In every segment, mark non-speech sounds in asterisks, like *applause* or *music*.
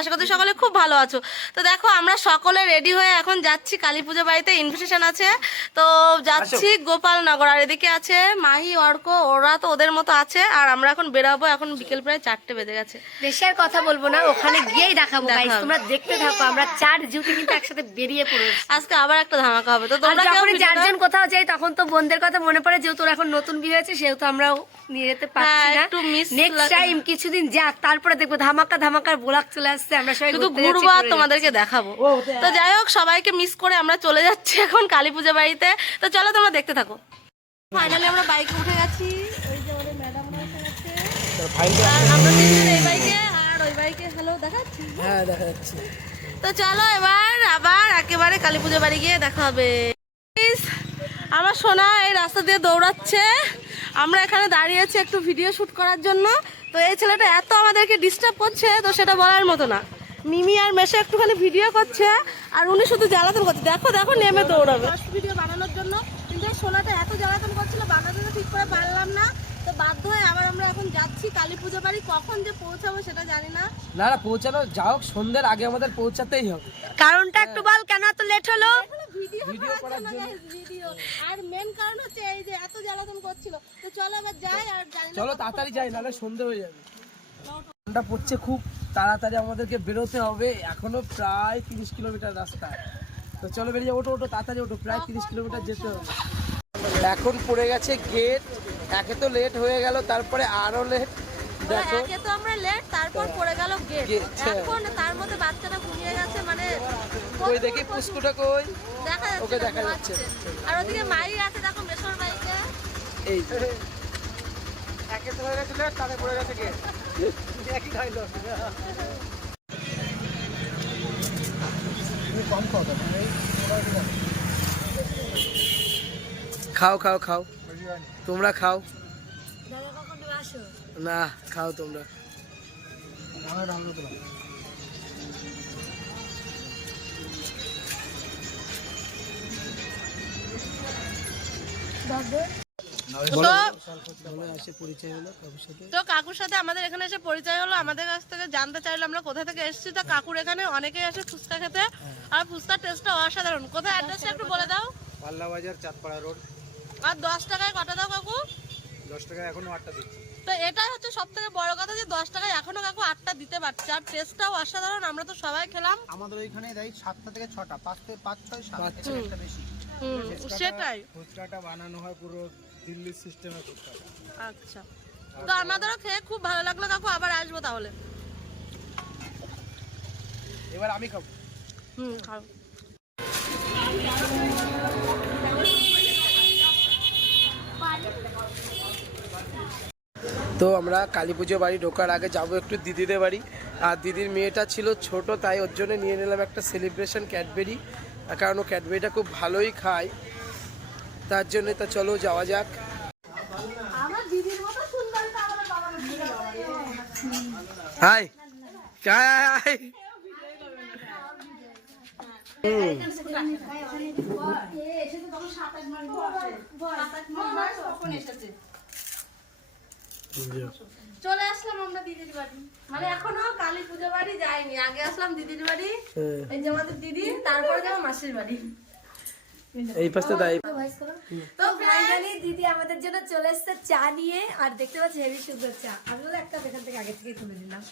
আশা করি সকলে খুব ভালো আছো। তো দেখো আমরা সকলে রেডি হয়ে এখন যাচ্ছি কালী পুজো বাড়িতে ইনভিটেশন আছে। তো যাচ্ছি গোপালনগর আর এদিকে আছে মাহি অর্ক ওরা তো ওদের মতো আছে। আর আমরা এখন বেরাবো এখন বিকেল প্রায় চারটে বেজে গেছে। বেশি আর কথা বলব না ওখানে গিয়েই দেখাবো গাইস তোমরা দেখতে থাকো আমরা চার জুটি কিন্তু একসাথে বেরিয়ে পড়ব আজকে আবার একটা ধামাকা হবে তো তোমরা যখন চারজন কোথাও যাই তখন তো বোনদের কথা মনে পড়ে যেহেতু ওরা এখন নতুন বিয়ে হয়েছে সেহেতু আমরাও নিয়ে যেতে পারছি হ্যাঁ, না। একটু miss নেক্সট টাইম কিছুদিন যাক তারপরে দেখব ধামাকা ধামাকার ব্লগ চলে আসছে আমরা সবাই শুধু ঘুরবো আর তোমাদেরকে দেখাবো। তো যাই হোক সবাইকে মিস করে আমরা চলে যাচ্ছি এখন কালী পুজো বাড়িতে। তো চলো তোমরা দেখতে থাকো। ফাইনালি আমরা বাইকে উঠে গেছি। ওই যে আমাদের ম্যাডামরা আর আমরা এই বাইকে আর ওই বাইকে হ্যালো দেখাচ্ছি? হ্যাঁ দেখা যাচ্ছে তো চলো এবার আবার একেবারে কালী পুজো বাড়ি গিয়ে দেখা হবে। আমার সোনা এই রাস্তা দিয়ে দৌড়াচ্ছে। আমরা এখানে দাঁড়িয়েছি একটু ভিডিও শুট করার জন্য। তো এই ছেলেটা এত আমাদেরকে ডিস্টার্ব করছে তো সেটা বলার মতো না। মিমি আর মেশা একটুখানি ভিডিও করছে আর উনি শুধু জ্বালাতন করছে। দেখো দেখো নেমে দৌড়াবে। ভিডিও বানানোর জন্য। কিন্তু সোনাটা এত জ্বালাতন করছিল বানাতে ঠিক করে পারলাম না। তো বাধ্য হয়ে আবার আমরা এখন যাচ্ছি কালী পুজো বাড়ি। কখন যে পৌঁছাবো সেটা জানি না। না না পৌঁছানো যা হোক সন্ধ্যের আগে আমাদের পৌঁছাতেই হবে। কারণটা একটু বল কেন এত লেট হলো? ভিডিও করার জন্য ভিডিও আর মেন কারণ হচ্ছে এই যে এত জ্বালাতন করছিল। তো চলো আবার যাই আর জানি চলো তাড়াতাড়ি যাই নাহলে সন্ধে হয়ে যাবে। ঠান্ডা পড়ছে খুব তাড়াতাড়ি আমাদেরকে বেরোতে হবে। এখনও প্রায় তিরিশ কিলোমিটার রাস্তা। তো চলো বেরিয়ে ওটো ওটো তাড়াতাড়ি ওটো প্রায় তিরিশ কিলোমিটার যেতে হবে। এখন পড়ে গেছে গেট একে তো লেট হয়ে গেল তারপরে আরও লেট দেখো। একে তো আমরা লেট তারপর পড়ে গেল গেট হ্যাঁ। এখন তার মধ্যে বাচ্চাটা ঘুমিয়ে গেছে মানে কই দেখি পুষ্কুটা কই? দেখা যাচ্ছে ওকে দেখা ঘুমাচ্ছে। আর ওদিকে মাই আছে দেখো মেশর বাইকে এই একে তো হয়ে গেছে লেট তারপরে পড়ে গেছে গেট একই খাইলো খাও খাও? খাও তোমরা খাও। খাও তোমরা ভালো আসে। পরিচয় খাও তোমরা। তো কাকুর সাথে। আমাদের এখানে এসে পরিচয় হলো। আমাদের কাছ থেকে জানতে চাইলো আমরা কোথা থেকে এসেছি। তো কাকুর এখানে অনেকেই আসে ফুচকা খেতে। আর ফুচকার টেস্টটা অসাধারণ। কোথায় অ্যাড্রেসটা একটু বলে দাও। পাল্লা বাজার চাঁদপাড়া রোড। আর দশ টাকায় কটা দাও কাকু? দশ টাকা এখনও আটটা দিচ্ছি। তো এটাই হচ্ছে সব থেকে বড় কথা যে দশ টাকায় এখনও কাকু আটটা দিতে পারছে। আর টেস্টটাও অসাধারণ আমরা তো সবাই খেলাম। আমাদের ওইখানে দেয় সাতটা থেকে ছটা পাঁচ থেকে পাঁচটা সাত পাঁচটা। এর বেশি। সেটাই। ফুচকাটা বানানো হয় পুরো দিল্লির সিস্টেমে ফুচকাটা। আচ্ছা। তো আমাদেরও খেয়ে খুব ভালো লাগল কাকু আবার আসব তাহলে। এবার আমি খাব। হুম খাও। তো আমরা কালী পুজো বাড়ি ঢোকার আগে যাব একটু দিদিদের বাড়ি। আর দিদির মেয়েটা ছিল ছোট তাই ওর জন্য নিয়ে নিলাম একটা সেলিব্রেশন ক্যাডবেরি কারণ ও ক্যাডবেরিটা খুব ভালোই খায়। তার জন্য তা চলো যাওয়া যাক। হাই হাই চলে আসলাম আমরা দিদির বাড়ি। মানে এখনও কালী পুজো বাড়ি যাইনি। আগে আসলাম দিদির বাড়ি হ্যাঁ, এই যে আমাদের দিদি তারপরে যাব মাসির বাড়ি। এই পাশে দাঁড়িয়ে তো ফাইনালি দিদি আমাদের জন্য চলে এসেছে চা নিয়ে। আর দেখতে পাচ্ছি হেভি সুন্দর চা। আমি বলে একটা এখান থেকে আগে থেকে তুলে নিলাম।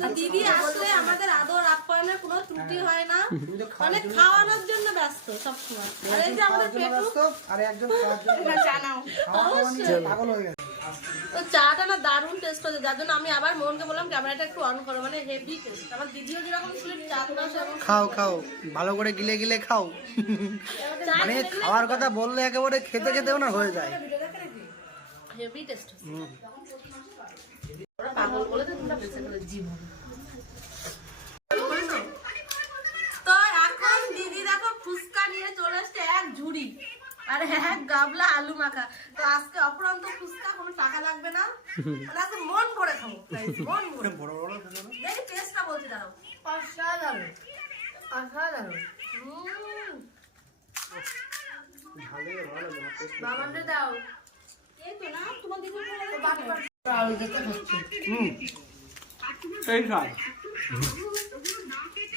তো দিদি আসলে আমাদের আদর আপ্যায়নের কোনো ত্রুটি হয় না। মানে খাওয়ানোর জন্য ব্যস্ত সবসময়। আর এই যে আমাদের পেটু আর একজন খাওয়ার জন্য *laughs* চা পাগল হয়ে গেছে। তো চাটা না দারুণ টেস্ট হচ্ছে যার জন্য আমি আবার মোহনকে বললাম ক্যামেরাটা একটু অন করো মানে হেভি টেস্ট আমার দিদিও যেরকম সুইট চা খাও খাও ভালো করে গিলে গিলে খাও। মানে খাওয়ার কথা বললে একেবারে খেতে খেতেও না হয়ে যায়। হেভি টেস্ট ওরা পাগল বলে তো তোমরা বেঁচে গেলে জীবন তো এখন দিদি দেখো ফুচকা নিয়ে চলে এসছে এক ঝুড়ি আর এক গাবলা আলু মাখা। তো আজকে অপরান্ত ফুচকা কোনো টাকা লাগবে না। মানে আজকে মন ভরে খাব মন ভরে। বড় বড় দেখি টেস্টটা বলছি দাঁড়াও। অসাধারণ অসাধারণ। বাবানরে দাও। এই তো না তোমার দিদি এই খায়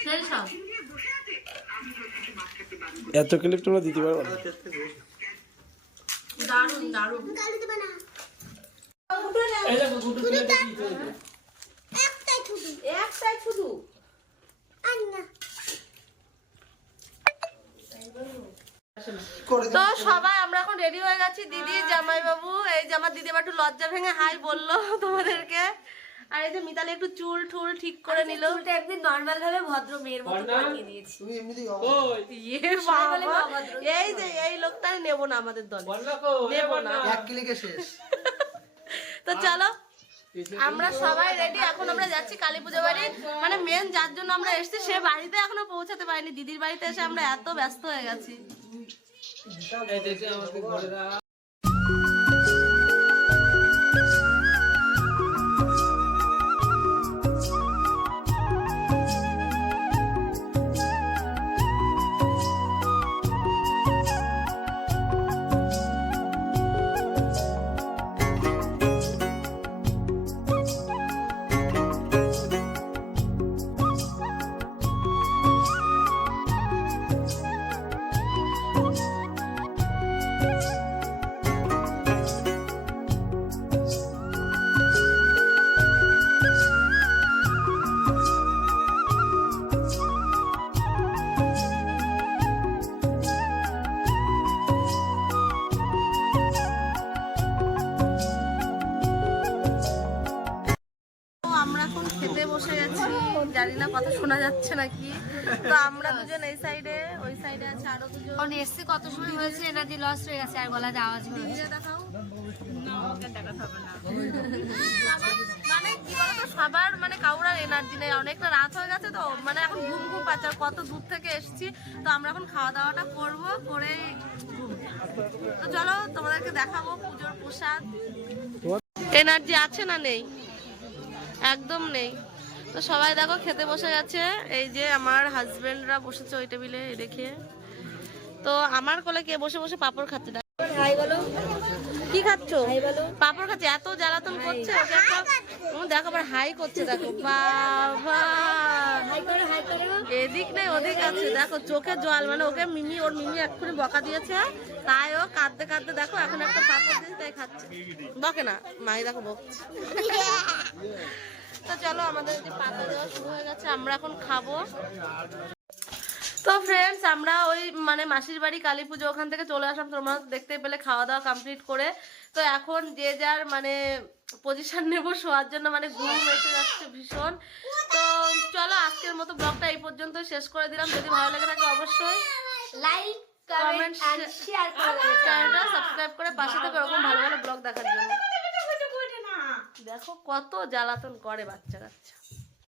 সেই সব। এত ক্লিপ তোমরা দিতে পারো না। দারুণ একটাই শুধু তো সবাই আমরা এখন রেডি হয়ে গেছি। দিদি জামাই বাবু এই যে আমার দিদি একটু লজ্জা ভেঙে হাই বলল তোমাদেরকে। আর এই যে মিতালি একটু চুল ঠুল ঠিক করে নিল। চুলটা এমনি নর্মাল ভাবে ভদ্র মেয়ের মতো পাঠিয়ে দিয়েছি। ওই ইয়ে বাবা, এই যে এই লোকটাই নেব না আমাদের দলে। বল না কো নেব না। তো চলো আমরা সবাই রেডি এখন আমরা যাচ্ছি কালী পুজো বাড়ি। মানে মেন যার জন্য আমরা এসেছি সে বাড়িতে এখনও পৌঁছাতে পারিনি। দিদির বাড়িতে এসে আমরা এত ব্যস্ত হয়ে গেছি। বসে গেছি জানি না কথা শোনা যাচ্ছে নাকি। তো আমরা দুজন এই সাইডে ওই সাইডে আছে আরও দুজন। কারণ এসছে কত সময় হয়েছে? এনার্জি লস হয়ে গেছে আর গলাতে আওয়াজ হয়ে দিদিকে দেখাও। মানে কি বলতো সবার মানে কাউর আর এনার্জি নেই। অনেকটা রাত হয়ে গেছে তো মানে এখন ঘুম ঘুম পাচ্ছে আর কত দূর থেকে এসেছি। তো আমরা এখন খাওয়া দাওয়াটা করব করে তো চলো তোমাদেরকে দেখাবো পুজোর প্রসাদ। এনার্জি আছে না নেই? একদম নেই। তো সবাই দেখো খেতে বসে গেছে। এই যে আমার হাজবেন্ডরা বসেছে ওই টেবিলে দেখে তো আমার কোলে কে বসে বসে পাপড় খাচ্ছে। হাই বলো। কি খাচ্ছ? পাপড় খাচ্ছে। এত জ্বালাতন করছে দেখো আবার হাই করছে দেখো। বাবা। এদিক নেই ওদিক আছে। দেখো চোখে জল মানে ওকে মিমি ওর মিমি এক্ষুনি বকা দিয়েছে। তাই ও কাঁদতে কাঁদতে দেখো এখন একটা পাপড় দিয়েছে তাই খাচ্ছে। বকে না মাই দেখো বকছে। চলো আমাদের যে পাতা দেওয়া শুরু হয়ে গেছে আমরা এখন খাব। তো ফ্রেন্ডস আমরা ওই মানে মাসির বাড়ি কালী পুজো ওখান থেকে চলে আসলাম। তোমরা তো দেখতেই পেলে খাওয়া দাওয়া কমপ্লিট করে। তো এখন যে যার মানে পজিশন নেব শোয়ার জন্য মানে ঘুম এসে যাচ্ছে ভীষণ। তো চলো আজকের মতো ব্লগটা এই পর্যন্ত শেষ করে দিলাম। যদি ভালো লেগে থাকে অবশ্যই লাইক কমেন্ট শেয়ার করো চ্যানেলটা সাবস্ক্রাইব করে পাশে থেকে ওরকম ভালো ভালো ব্লগ দেখার জন্য। দেখো কত জ্বালাতন করে বাচ্চা কাচ্চা